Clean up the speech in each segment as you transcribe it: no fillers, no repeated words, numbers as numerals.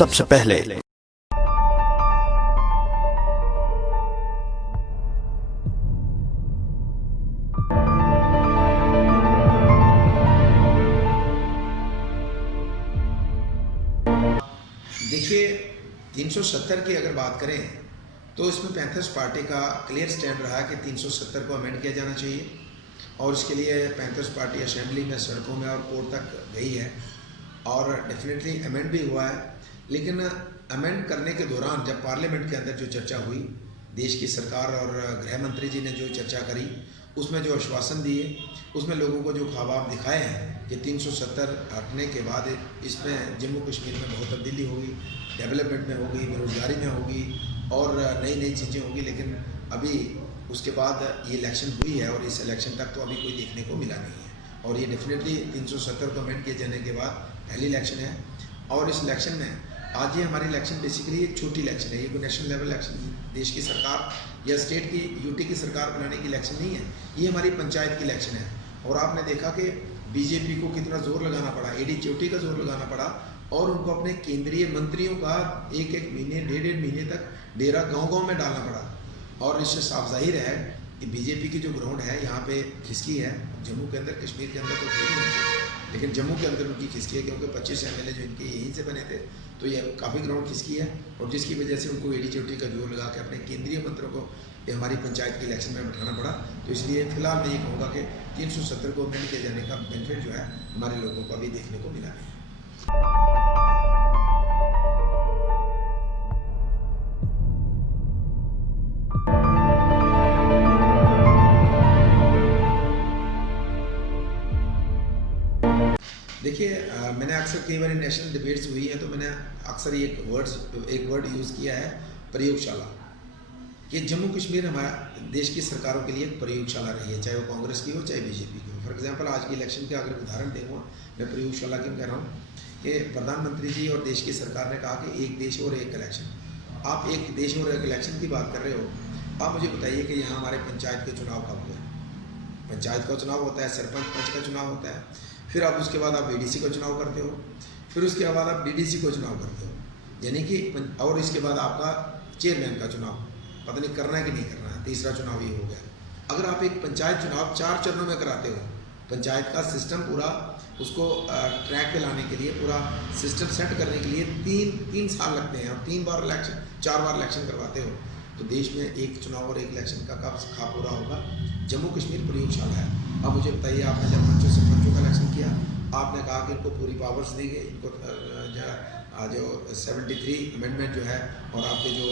सबसे पहले। देखिए, 370 की अगर बात करें तो इसमें पैंथर्स पार्टी का क्लियर स्टैंड रहा कि 370 को अमेंड किया जाना चाहिए और इसके लिए पैंथर्स पार्टी असेंबली में, सड़कों में और कोर्ट तक गई है और डेफिनेटली अमेंड भी हुआ है। लेकिन अमेंड करने के दौरान जब पार्लियामेंट के अंदर जो चर्चा हुई, देश की सरकार और गृह मंत्री जी ने जो चर्चा करी, उसमें जो आश्वासन दिए, उसमें लोगों को जो ख्वाब दिखाए हैं कि 370 हटने के बाद इसमें जम्मू कश्मीर में बहुत तब्दीली होगी, डेवलपमेंट में होगी, बेरोजगारी में होगी और नई नई चीज़ें होगी। लेकिन अभी उसके बाद ये इलेक्शन हुई है और इस इलेक्शन तक तो अभी कोई देखने को मिला नहीं है और ये डेफिनेटली 370 को अमेंड किए जाने के बाद पहली इलेक्शन है। और इस इलेक्शन में आज ये हमारी इलेक्शन बेसिकली एक छोटी इलेक्शन है, ये कोई नेशनल लेवल इलेक्शन, देश की सरकार या स्टेट की यूटी की सरकार बनाने की इलेक्शन नहीं है, ये हमारी पंचायत की इलेक्शन है। और आपने देखा कि बीजेपी को कितना जोर लगाना पड़ा, एडी चोटी का जोर लगाना पड़ा और उनको अपने केंद्रीय मंत्रियों का एक एक महीने, डेढ़ महीने तक डेरा गांव-गांव में डालना पड़ा। और इससे साफ जाहिर है कि बीजेपी की जो ग्राउंड है यहाँ पे खिसकी है। जम्मू के अंदर, कश्मीर के अंदर तो थी नहीं, लेकिन जम्मू के अंदर उनकी खिसकी है क्योंकि 25 MLA जो इनके यहीं से बने थे, तो ये काफ़ी ग्राउंड खिसकी है और जिसकी वजह से उनको एडी चोटी का जोर लगा के अपने केंद्रीय मंत्रियों को ये हमारी पंचायत की इलेक्शन में बैठाना पड़ा। तो इसलिए फिलहाल मैं ये कहूँगा कि 370 को अमेंड किए जाने का बेनिफिट जो है हमारे लोगों को अभी देखने को मिला नहीं है। देखिए, मैंने अक्सर कई बार नेशनल डिबेट्स हुई हैं तो मैंने अक्सर एक वर्ड यूज़ किया है, प्रयोगशाला। कि जम्मू कश्मीर हमारा देश की सरकारों के लिए एक प्रयोगशाला रही है, चाहे वो कांग्रेस की हो चाहे बीजेपी की हो। फॉर एग्जांपल आज की इलेक्शन के अगर उदाहरण देखूँ, मैं प्रयोगशाला क्यों कह रहा हूँ कि प्रधानमंत्री जी और देश की सरकार ने कहा कि एक देश और एक इलेक्शन। आप एक देश और एक इलेक्शन की बात कर रहे हो, आप मुझे बताइए कि यहाँ हमारे पंचायत के चुनाव कब हुए? पंचायत का चुनाव होता है, सरपंच पंच का चुनाव होता है, फिर आप उसके बाद आप बीडीसी का चुनाव करते हो, फिर उसके बाद आप डीडीसी को चुनाव करते हो, यानी कि और इसके बाद आपका चेयरमैन का चुनाव, पता नहीं करना है कि नहीं करना है, तीसरा चुनाव ये हो गया। अगर आप एक पंचायत चुनाव 4 चरणों में कराते हो, पंचायत का सिस्टम पूरा उसको ट्रैक पे लाने के लिए, पूरा सिस्टम सेट करने के लिए तीन साल लगते हैं और 3 बार इलेक्शन, 4 बार इलेक्शन करवाते हो, तो देश में एक चुनाव और एक इलेक्शन का कब खा पूरा होगा? जम्मू कश्मीर प्रयोगशाला है। अब मुझे बताइए, आपने जब पंचों सरपंचों का इलेक्शन किया, आपने कहा कि इनको पूरी पावर्स दी गई, इनको जो 73 अमेंडमेंट जो है और आपके जो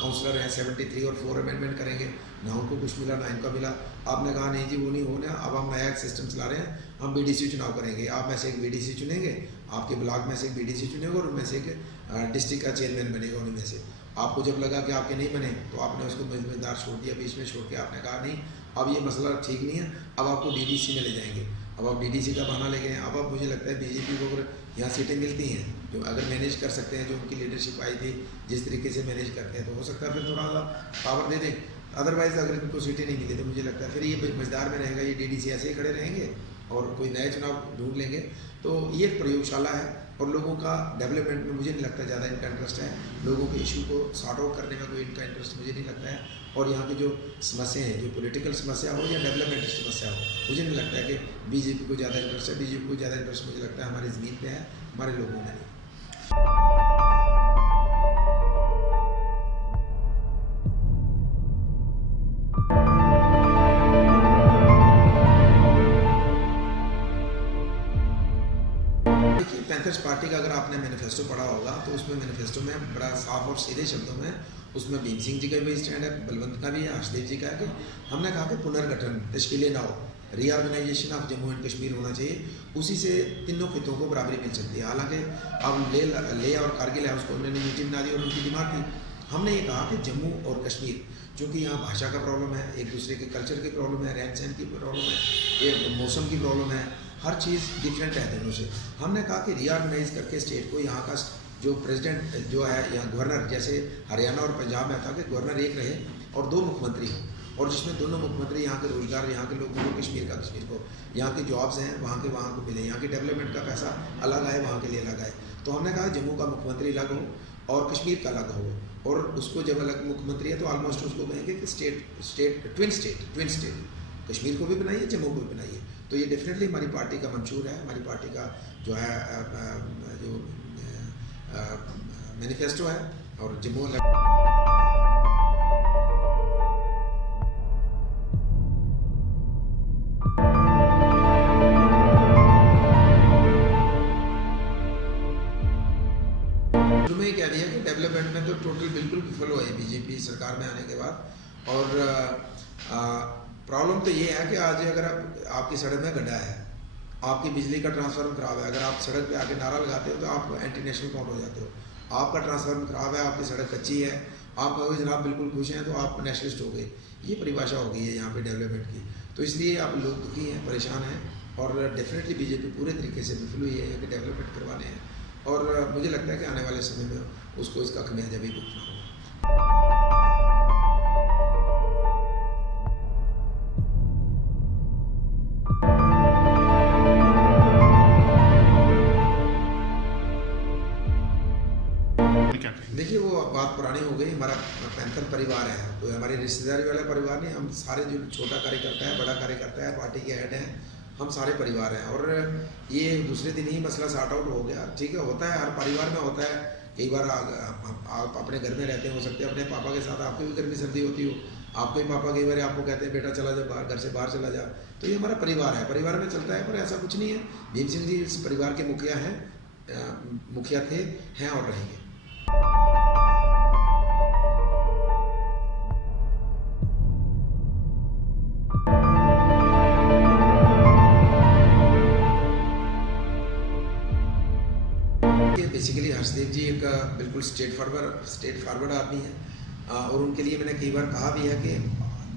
काउंसलर हैं 73 और 4 अमेंडमेंट करेंगे, ना उनको कुछ मिला ना इनको मिला। आपने कहा नहीं जी वो नहीं होना, अब हम नया एक सिस्टम चला रहे हैं, हम बीडीसी चुनाव करेंगे, आप में से एक बीडीसी चुनेंगे, आपके ब्लॉक में से एक बीडीसी चुनेगा और उनमें से एक डिस्ट्रिक्ट का चेयरमैन बनेगा उनमें से। आपको जब लगा कि आपके नहीं बने तो आपने उसको मजमेदार छोड़ दिया, बीच में छोड़ के आपने कहा नहीं अब ये मसला ठीक नहीं है, अब आपको डीडीसी में ले जाएंगे। अब आप डीडीसी का बहाना ले गए। अब मुझे लगता है बीजेपी को अगर यहाँ सीटें मिलती हैं जो अगर मैनेज कर सकते हैं, जो उनकी लीडरशिप आई थी जिस तरीके से मैनेज करते हैं, तो हो सकता है फिर थोड़ा सा पावर दे दें। अदरवाइज़ अगर इनको सीटें नहीं मिली तो मुझे लगता है फिर ये मजदार में रहेगा, ये डीडीसी ऐसे ही खड़े रहेंगे और कोई नए चुनाव ढूंढ लेंगे। तो ये एक प्रयोगशाला है और लोगों का डेवलपमेंट में मुझे नहीं लगता ज़्यादा इनका इंटरेस्ट है, लोगों के इशू को सॉर्ट आउट करने में कोई इनका इंटरेस्ट मुझे नहीं लगता है। और यहाँ की जो समस्या है, जो पॉलिटिकल समस्या हो या डेवलपमेंट समस्या हो, मुझे नहीं लगता है कि बीजेपी को ज़्यादा इंटरेस्ट है। बीजेपी को ज़्यादा इंटरेस्ट मुझे लगता है हमारी ज़मीन पे है, हमारे लोगों में नहीं। देखिए, पैंथर्स पार्टी का अगर आपने मैनिफेस्टो पढ़ा होगा तो उसमें मैनिफेस्टो में बड़ा साफ और सीधे शब्दों में उसमें भीम सिंह जी का भी स्टैंड है, बलवंत का भी है, हर्षदेव जी का है कि हमने कहा कि पुनर्गठन, तश्कील नाव, reorganisation of Jammu and Kashmir होना चाहिए। उसी से तीनों खितों को बराबरी मिल सकती है। हालांकि अब ले और कारगिल है उसको उन्होंने यूनिटी बना दी और उनकी डिमांड थी। हमने ये कहा कि जम्मू और कश्मीर, चूँकि यहाँ भाषा का प्रॉब्लम है, एक दूसरे के कल्चर की प्रॉब्लम है, रहन सहन की प्रॉब्लम है, एक मौसम की प्रॉब्लम है, हर चीज़ डिफरेंट है दोनों से। हमने कहा कि रीऑर्गेनाइज करके स्टेट को, यहाँ का जो प्रेसिडेंट जो है, यहाँ गवर्नर, जैसे हरियाणा और पंजाब में था कि गवर्नर एक रहे और 2 मुख्यमंत्री हों, और जिसमें दोनों मुख्यमंत्री यहाँ के रोजगार, यहाँ के लोगों को, कश्मीर को, यहाँ की जॉब्स हैं वहाँ को मिले, यहाँ की डेवलपमेंट का पैसा अलग आए, वहाँ के लिए अलग आए। तो हमने कहा जम्मू का मुख्यमंत्री अलग हो और कश्मीर का अलग हो, और उसको जब अलग मुख्यमंत्री है तो ऑलमोस्ट उसको कहेंगे कि ट्विन स्टेट कश्मीर को भी बनाइए, जम्मू को भी बनाइए। तो ये डेफिनेटली हमारी पार्टी का मंशूर है, हमारी पार्टी का जो है जो मैनिफेस्टो है। और जम्मू में कह दिया कि डेवलपमेंट में तो टोटल बिल्कुल विफल हुआ है बीजेपी सरकार में आने के बाद। और प्रॉब्लम तो ये है कि आज अगर आपकी सड़क में गड्ढा है, आपकी बिजली का ट्रांसफार्मर खराब है, अगर आप सड़क पे आके नारा लगाते हो तो आप एंटी नेशनल काउंट हो जाते हो। आपका ट्रांसफार्मर खराब है, आपकी सड़क कच्ची है, आप कहोगे जनाब बिल्कुल खुश हैं, तो आप नेशनलिस्ट हो गए। ये परिभाषा हो गई है यहाँ पे डेवलपमेंट की। तो इसलिए आप लोग दुखी हैं, परेशान हैं, और डेफिनेटली बीजेपी पूरे तरीके से विफल हुई है कि डेवलपमेंट करवाने हैं। और मुझे लगता है कि आने वाले समय में उसको इसका खमियाजा भी भुगतना होगा। देखिए वो बात पुरानी हो गई। हमारा पैंथर परिवार है, तो हमारी रिश्तेदारी वाला परिवार नहीं, हम सारे जो छोटा कार्यकर्ता है, बड़ा कार्यकर्ता है, पार्टी के हेड हैं, हम सारे परिवार हैं। और ये दूसरे दिन ही मसला सॉर्ट आउट हो गया। ठीक है, होता है, हर परिवार में होता है। कई बार आप अपने घर में रहते हो सकते हैं अपने पापा के साथ आपकी भी गर्मी सर्दी होती हो, आपके पापा कई बार आपको कहते हैं बेटा चला जा बाहर, घर से बाहर चला जा। तो ये हमारा परिवार है, परिवार में चलता है। पर ऐसा कुछ नहीं है। भीम सिंह जी इस परिवार के मुखिया हैं, मुखिया थे, हैं और रहेंगे। बेसिकली हर्षदेव जी एक बिल्कुल स्ट्रेट फॉरवर्ड आदमी है। और उनके लिए मैंने कई बार कहा भी है कि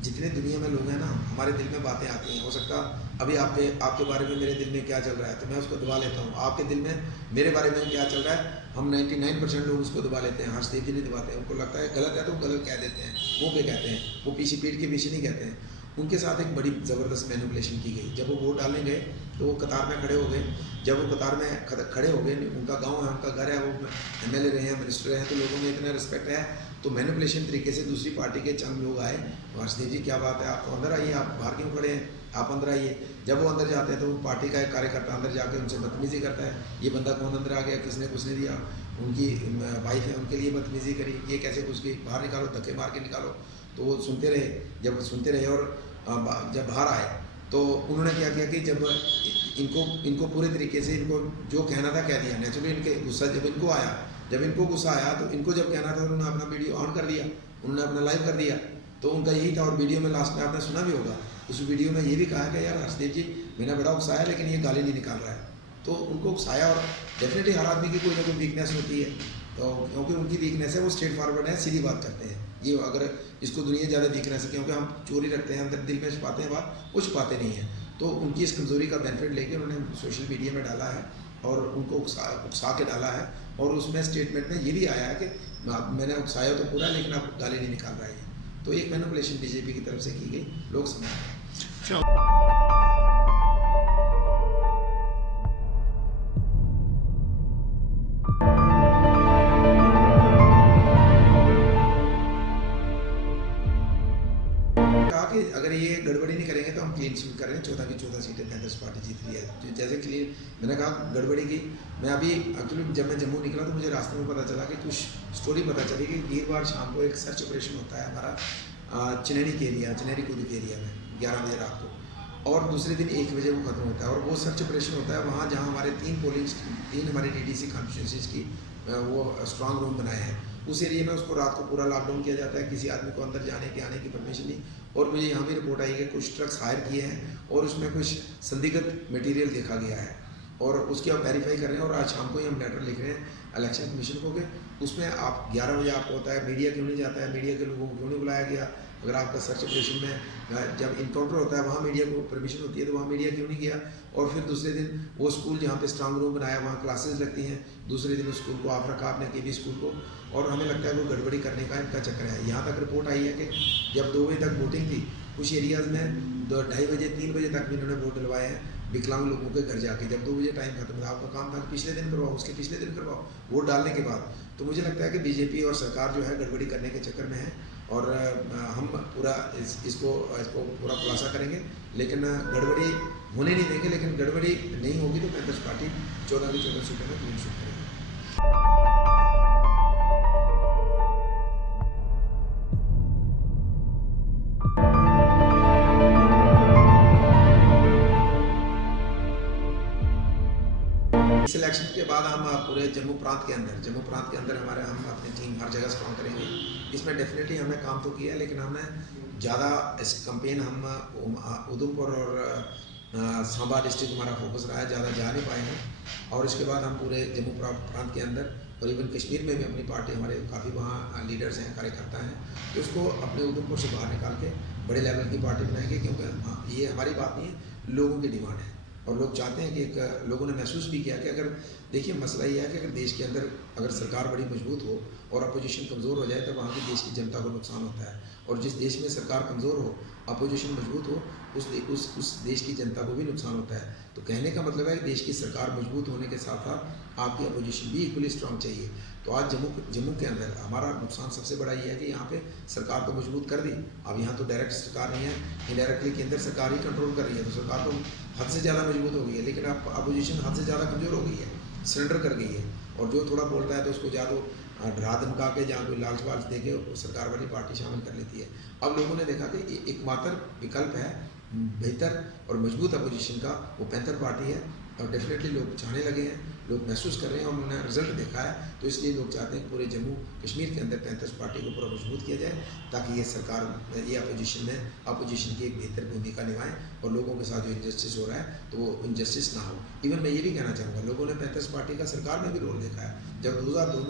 जितने दुनिया में लोग हैं ना, हमारे दिल में बातें आती हैं। हो सकता अभी आपके बारे में मेरे दिल में क्या चल रहा है तो मैं उसको दबा लेता हूँ, आपके दिल में मेरे बारे में क्या चल रहा है हम 99% लोग उसको दबा लेते हैं। हर्षदेव जी नहीं दबाते हैं। उनको लगता है गलत है तो गलत कह देते हैं, मुँह पे कहते हैं, वो पीठ के पीछे नहीं कहते हैं। उनके साथ एक बड़ी ज़बरदस्त मैनिपुलेशन की गई। जब वो वोट डालने गए तो वो कतार में खड़े हो गए। जब वो कतार में खड़े हो गए, उनका गांव है, उनका घर है, वो MLA रहे हैं, मिनिस्टर रहे हैं, तो लोगों में इतना रिस्पेक्ट है। तो मैनिपुलेशन तरीके से दूसरी पार्टी के चंद लोग आए, हर्षदेव जी क्या बात है, आप तो अंदर आइए, आप बाहर क्यों खड़े हैं, आप अंदर आइए। जब वो अंदर जाते हैं तो वो पार्टी का एक कार्यकर्ता अंदर जाके उनसे बदतमीजी करता है। ये बंदा कौन अंदर आ गया, किसने कुछ नहीं दिया, उनकी वाइफ है उनके लिए बदतमीजी करी, ये कैसे घुस गई, बाहर निकालो, धक्के मार के निकालो। तो वो सुनते रहे। जब सुनते रहे और जब बाहर आए तो उन्होंने क्या किया कि जब इनको पूरे तरीके से इनको जो कहना था कह दिया। नेचुरली इनके गुस्सा जब इनको गुस्सा आया तो इनको जब कहना था उन्होंने अपना वीडियो ऑन कर दिया, उन्होंने अपना लाइव कर दिया। तो उनका यही था। और वीडियो में लास्ट में आपने सुना भी होगा, उस वीडियो में ये भी कहा कि यार हर्षदेव जी मैंने बड़ा उकसाया लेकिन ये गाली नहीं निकाल रहा है। तो उनको उकसाया। और डेफिनेटली हर आदमी की कोई ना कोई वीकनेस होती है, तो क्योंकि उनकी वीकनेस है वो स्ट्रेट फॉरवर्ड है, सीधी बात करते हैं। ये अगर इसको दुनिया ज़्यादा वीकनेस है क्योंकि हम चोरी रखते हैं, अंदर दिल में छुपाते हैं बात, वो छुपाते नहीं हैं। तो उनकी इस कमज़ोरी का बेनिफिट लेके उन्होंने सोशल मीडिया में डाला है और उनको उकसा के डाला है। और उसमें स्टेटमेंट में ये भी आया है कि मैंने उकसाया तो पूरा, लेकिन आप गाली नहीं निकाल रहे हैं। तो एक मैनिपुलेशन बीजेपी की तरफ से की गई, लोग समझ कि अगर ये गड़बड़ी नहीं करेंगे तो हम क्लीन स्वीप कर रहे हैं। 14 की 14 सीटें पैंतीस पार्टी जीत रही है। जैसे क्लीन मैंने कहा गड़बड़ी की, मैं अभी एक्चुअली जब मैं जम्मू निकला तो मुझे रास्ते में पता चला कि कुछ स्टोरी पता चली कि वीरवार शाम को एक सर्च ऑपरेशन होता है हमारा चिनेरी कूद के एरिया में 11 बजे रात को, और दूसरे दिन 1 बजे वो खत्म होता है। और वो सर्च ऑपरेशन होता है वहाँ जहाँ हमारे 3 हमारी DDC कॉन्स्टिट्यूंसीज की वो स्ट्रॉन्ग रूम बनाए हैं। उस एरिया में उसको रात को पूरा लॉकडाउन किया जाता है, किसी आदमी को अंदर जाने की आने की परमिशन नहीं। और मुझे यहाँ भी रिपोर्ट आई है कुछ ट्रक्स हायर किए हैं और उसमें कुछ संदिग्ध मटेरियल देखा गया है, और उसकी आप वेरीफाई कर रहे हैं। और आज शाम को ही हम लेटर लिख रहे हैं इलेक्शन कमीशन को कि उसमें आप 11 बजे आपको होता है, मीडिया क्यों नहीं जाता है, मीडिया के लोगों को क्यों नहीं बुलाया गया। अगर आपका सर्च ऑपरेशन में जब इनकाउंटर होता है वहाँ मीडिया को परमिशन होती है तो वहाँ मीडिया क्यों नहीं गया। और फिर दूसरे दिन वो स्कूल जहाँ पे स्ट्रांग रूम बनाया वहाँ क्लासेस लगती हैं, दूसरे दिन उस स्कूल को ऑफ रखा आपने KB स्कूल को। और हमें लगता है वो गड़बड़ी करने का इनका चक्कर है। यहाँ तक रिपोर्ट आई है कि जब 2 बजे तक वोटिंग थी कुछ एरियाज़ में 2:30 बजे 3 बजे तक भी इन्होंने वोट डलवाए हैं। विकलांग लोगों के घर जाके जब 2 बजे टाइम खत्म था, आपका काम था कि पिछले दिन करवाओ, उसके पिछले दिन करवाओ, वोट डालने के बाद। तो मुझे लगता है कि बीजेपी और सरकार जो है गड़बड़ी करने के चक्कर में है, और हम पूरा इसको पूरा खुलासा करेंगे, लेकिन गड़बड़ी होने नहीं देंगे। लेकिन गड़बड़ी नहीं होगी तो पैंथर्स पार्टी 14 की 14 सीटों में क्लीन स्वीप करेगी। इस इलेक्शन के बाद हम पूरे जम्मू प्रांत के अंदर हमारे हम अपनी टीम हर जगह स्ट्रॉन्ग करेंगे। इसमें डेफिनेटली हमने काम तो किया है, लेकिन हमने ज़्यादा इस कैंपेन हम उधमपुर और सांबा डिस्ट्रिक्ट हमारा फोकस रहा है, ज़्यादा जा नहीं पाए हैं। और इसके बाद हम पूरे जम्मू प्रांत के अंदर और इवन कश्मीर में भी अपनी पार्टी, हमारे काफ़ी वहाँ लीडर्स हैं, कार्यकर्ता हैं, तो उसको अपने उधमपुर से बाहर निकाल के बड़े लेवल की पार्टी बनाएंगे। क्योंकि ये हमारी बात नहीं है, लोगों की डिमांड है, और लोग चाहते हैं कि लोगों ने महसूस भी किया कि अगर देखिए मसला ये है कि अगर देश के अंदर अगर सरकार बड़ी मजबूत हो और अपोजिशन कमज़ोर हो जाए तो वहाँ की देश की जनता को नुकसान होता है। और जिस देश में सरकार कमज़ोर हो, अपोजिशन मजबूत हो, उस देश की जनता को भी नुकसान होता है। तो कहने का मतलब है कि देश की सरकार मजबूत होने के साथ साथ आपकी अपोजिशन भी इक्वली स्ट्रांग चाहिए। तो आज जम्मू के अंदर हमारा नुकसान सबसे बड़ा ये है कि यहाँ पे सरकार तो मजबूत कर दी, अब यहाँ तो डायरेक्ट सरकार नहीं है, इनडायरेक्टली केंद्र सरकार ही कंट्रोल कर रही है, तो सरकार तो हद से ज़्यादा मजबूत हो गई है, लेकिन अब अपोजिशन हद से ज़्यादा कमज़ोर हो गई है, सरेंडर कर गई है। और जो थोड़ा बोलता है तो उसको या तो डरा धमका के जहाँ कोई लालच वालच दे के सरकार वाली पार्टी शामिल कर लेती है। अब लोगों ने देखा कि एकमात्र विकल्प है बेहतर और मजबूत अपोजिशन का, वो पैंथर पार्टी है। और डेफिनेटली लोग चाहने लगे हैं, लोग महसूस कर रहे हैं, और उन्होंने रिजल्ट देखा है। तो इसलिए लोग चाहते हैं कि पूरे जम्मू कश्मीर के अंदर पैंथर्स पार्टी को पूरा मजबूत किया जाए, ताकि ये सरकार ये अपोजिशन की एक बेहतर भूमिका निभाएं, और लोगों के साथ जो इनजस्टिस हो रहा है तो वो इनजस्टिस ना हो। इवन मैं ये भी कहना चाहूँगा, लोगों ने पैंथर्स पार्टी का सरकार में भी रोल देखा है। जब 2002 में